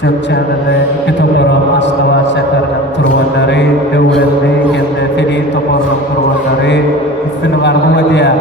Çökçenede iki toparan Aslava şehrinin kurbanları, devletli kendi fili toparan kurbanları üstünü vardı ediyor.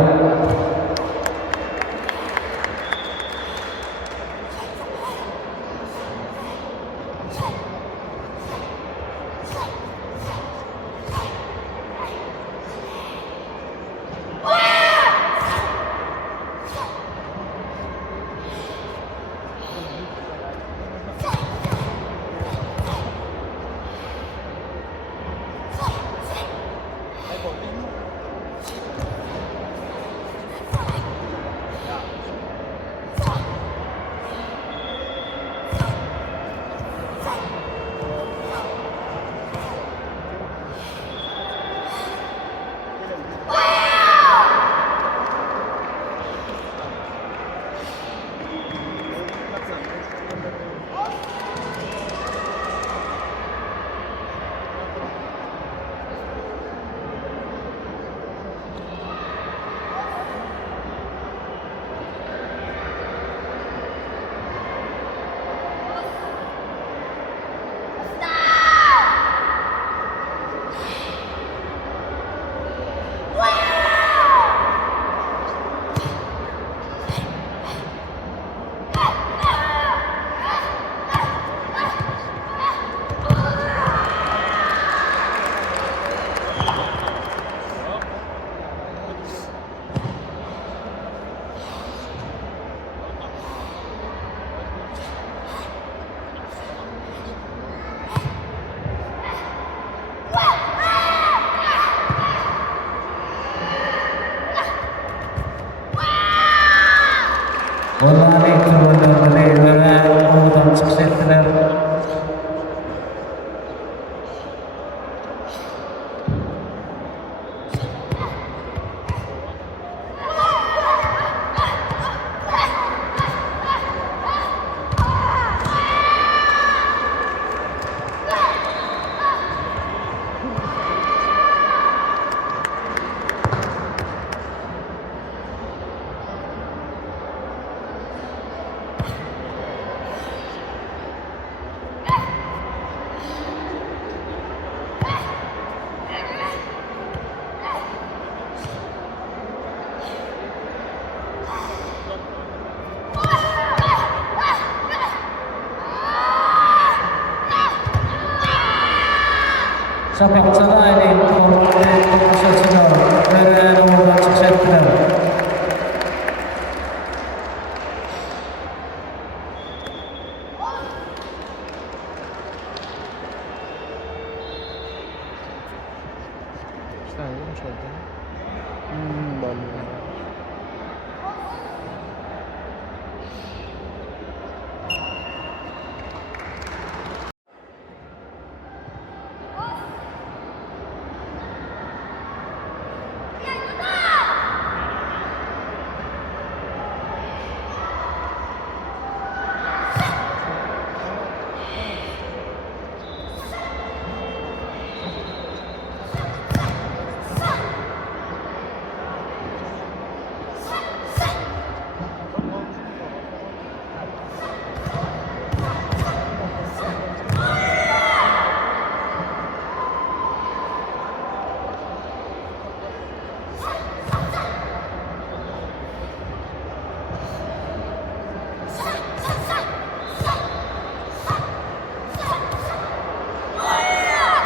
Vallahi kurbanları oradan çıkış ettiler. Şafak Saraylı formatı konuşasılar ve oradan çıkış ettiler.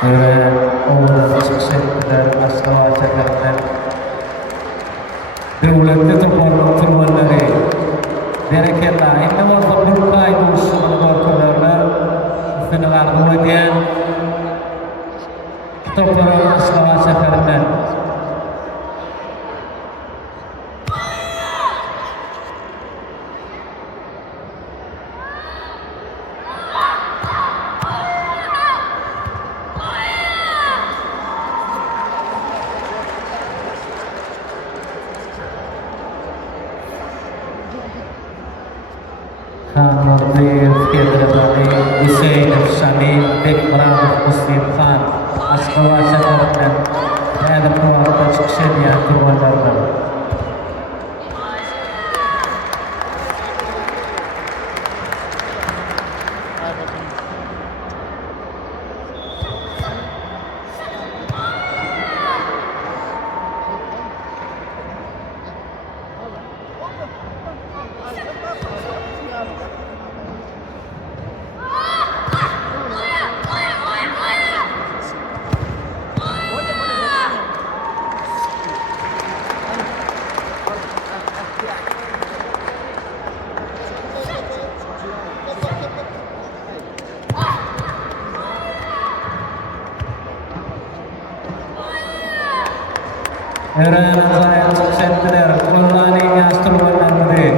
Ve oradan çıkış ettiler Aslava şehrinin devletli toparlı kurbanları. Bereketle inne varsa bir kaydı usulü ortalarına üstünü vardı ediyen toparlı Aslava şehrinin. Nordif Kedrabani Hüseyin Efsani Bekmran Muslim Khan Askava şehrinin Nerede Kuvat'ta çıkış ediyen kurbanlardan. Ay bakın. Öğrenazaya çıksettiler. Kullanın yastırmanları.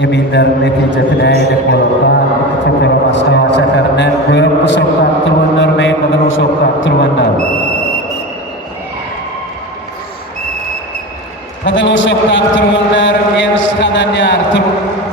Eminler neticesine eylek olurlar. Çekerim asla seferine. Göğüp usoktan turbanlar meyilmeden usoktan turbanlar. Kadın usoktan turbanlar. Yens kanan yar turbanlar.